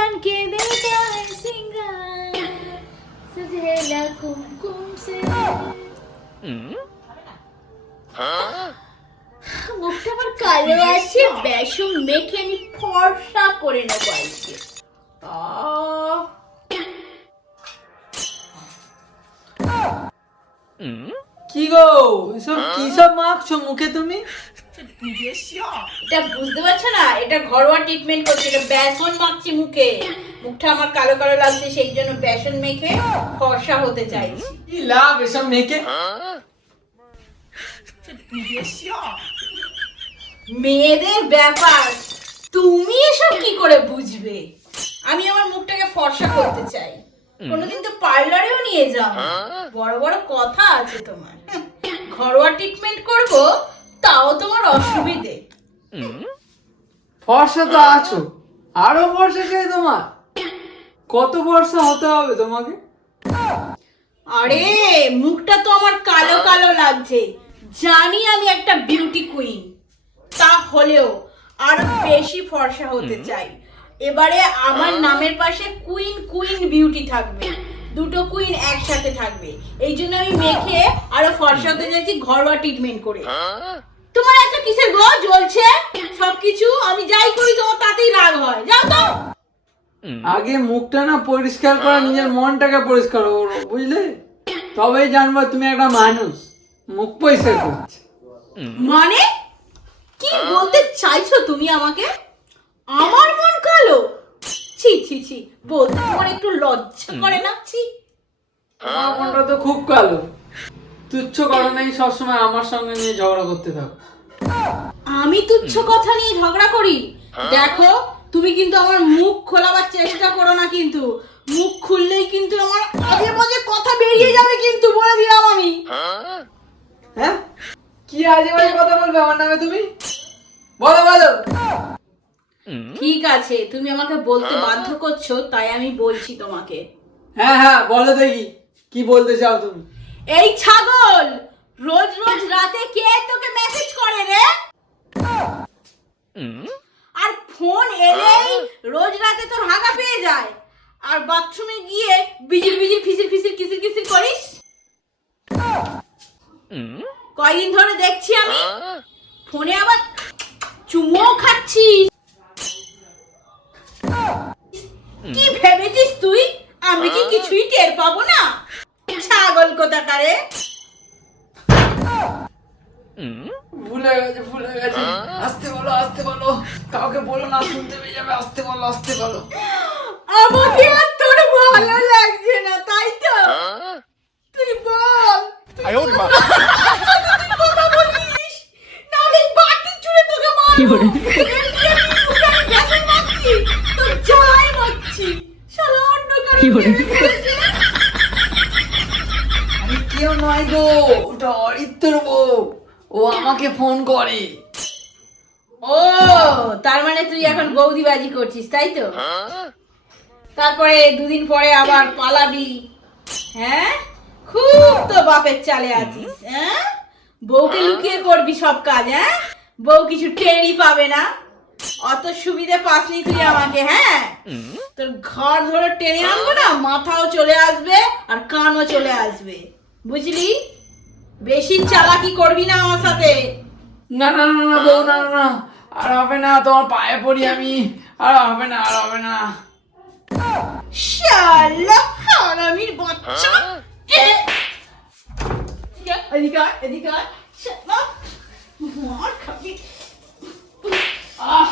बन के देता है सिंगार सजेला कुमकुम से মুখটা আমার কালো আছে বেসন মেখে আমি ফর্সা করে নেবো আজকে আহ কি গো এসব কি সব মাখছো মুখে তুমি এটা বুঝতে পারছ না? এটা ঘরোয়া ট্রিটমেন্ট করছে এটা বেসন মাখছি মুখে। মুখটা আমার কালো কালো লাগছে সেই জন্য বেসন মেখে ফর্সা হতে চাইছি। কি লাভ এসব মেখে? মেয়েদের ব্যাপার তুমি এসব কি করে বুঝবে? আমি আমার মুখটাকে ফর্সা করতে চাই। কোনোদিন তো পার্লারেও নিয়ে যাও। বড় বড় কথা আছে তোমার। ঘরোয়া ট্রিটমেন্ট করব তাও তোমার অসুবিধে। ফর্সা তো আছো। আরও ফর্সা চাই তোমার। কত ফর্সা হতে হবে তোমাকে? আরে মুখটা তো আমার কালো কালো লাগছে। জানি আমি একটা বিউটি কুইন তা হলেও আরও বেশি ফর্সা হতে চাই। এবারে আমার নামের পাশে কুইন কুইন বিউটি থাকবে। দুটো কুইন একসাথে থাকবে। এই জন্য আমি মেখে আরও ফর্সা হতে চাইছি ঘরোয়া ট্রিটমেন্ট করে। একটা কিসের গো? জ্বলছে? সবকিছু? আমি যাই করি তোমার তাতেই রাগ হয়। যাও তো! আগে মুখটা না পরিষ্কার করে নিজের মনটাকে পরিষ্কার করো বুঝলে? তবেই জানব তুমি একটা মানুষ। মুখ পরিষ্কার করছে মানে? কি বলতে চাইছো তুমি আমাকে? আমার মন কালো? ছি ছি ছি বলতে তোমার একটু লজ্জা করে না? ছি। আমার মনটা তো খুব কালো। তুচ্ছ কারণেই সবসময় আমার সঙ্গে নিয়ে ঝগড়া করতে থাকো। আমি তুচ্ছ কথা নিয়ে ঝগড়া করি। দেখো তুমি কিন্তু আমার মুখ খোলাবার চেষ্টা করো না কিন্তু। মুখ খুললেই কিন্তু আমার আজে বাজে কথা বেরিয়ে যাবে কিন্তু বলে দিলাম আমি। হ্যাঁ? কি আজে বাজে কথা বলবে আমার নামে তুমি? বলো বলো। ঠিক আছে তুমি আমাকে বলতে বাধ্য করছ তাই আমি বলছি তোমাকে। হ্যাঁ হ্যাঁ বলো দেখি কি বলতে চাও তুমি? এই ছাগল রোজ রোজ রাতে কে তোকে রে। আর ফোন এলেই রোজ রাতে তোর হাগা পেয়ে যায়। আর বাথরুমে গিয়ে বিজির বিজির ফিসির ফিসির কিসির কিসির করিস? কয়দিন ধরে দেখছি আমি। ফোনে আবার চুমো খাচ্ছিস। কি ভেবেছিস তুই? আমি কি কিছুই টের পাবো না? ছাগল কোথাকারে? ভুলে গেছে ভুলে গেছে। হ্যাঁ? আসতে বলো আসতে বলো। কাউকে বলো না শুনতে পেয়ে যাবে আসতে বলো আসতে বলো। আমাকে আর তোর ভালো লাগছে না তাই তো? হ্যাঁ? তুই বল। কি করে কেউ নয় গো ওটা অরিত্তর বউ। ও আমাকে ফোন করে। ও, তার মানে তুই এখন বৌদিবাজি করছিস, তাই তো? তারপরে দুদিন পরে আবার পালাবি। হ্যাঁ? খুব তো বাপের চালে আছিস হ্যাঁ? বউকে লুকিয়ে করবি সব কাজ হ্যাঁ? বউ কিছু টেরই পাবে না। অত সুবিধে পাসনি তুই আমাকে হ্যাঁ? তোর ঘর ধরে টেনে আনব না, মাথাও চলে আসবে আর কানও চলে আসবে। বুঝলি? বেশি চালাকি করবি না আমার সাথে না না না না বউ না না না আর হবে না তোমার পায়ে পড়ি আমি আর হবে না আর হবে না শালা হারামির বাচ্চা এ! এদিকে আয়, এদিকে আয়। শালা, মার খাবি। আহ!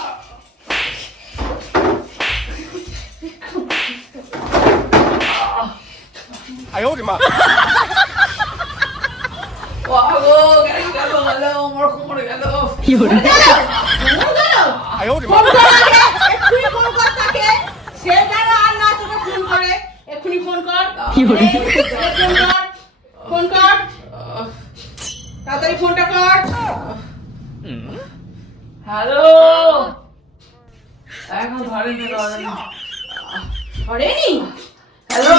তাড়াতাড়ি ফোনটা কর হ্যালো এখন ধরেনি ধরেনি হ্যালো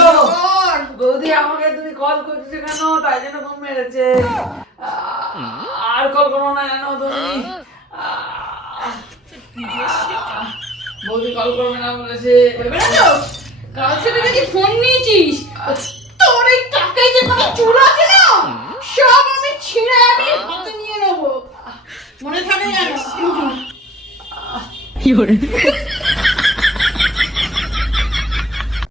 কর। বৌদি আমাকে তুমি কল করছ কেন? তাই জন্য ফোন মেরেছে। আর কল করো না জানো তুমি? বৌদি কল করবে না বলেছে। কাল থেকে যদি ফোন নিয়েছিস? তোর এই টাকায় যে কোনো চুল আছে না সব আমি ছিঁড়ে আমি হাতে নিয়ে নেব। মনে থাকে জানো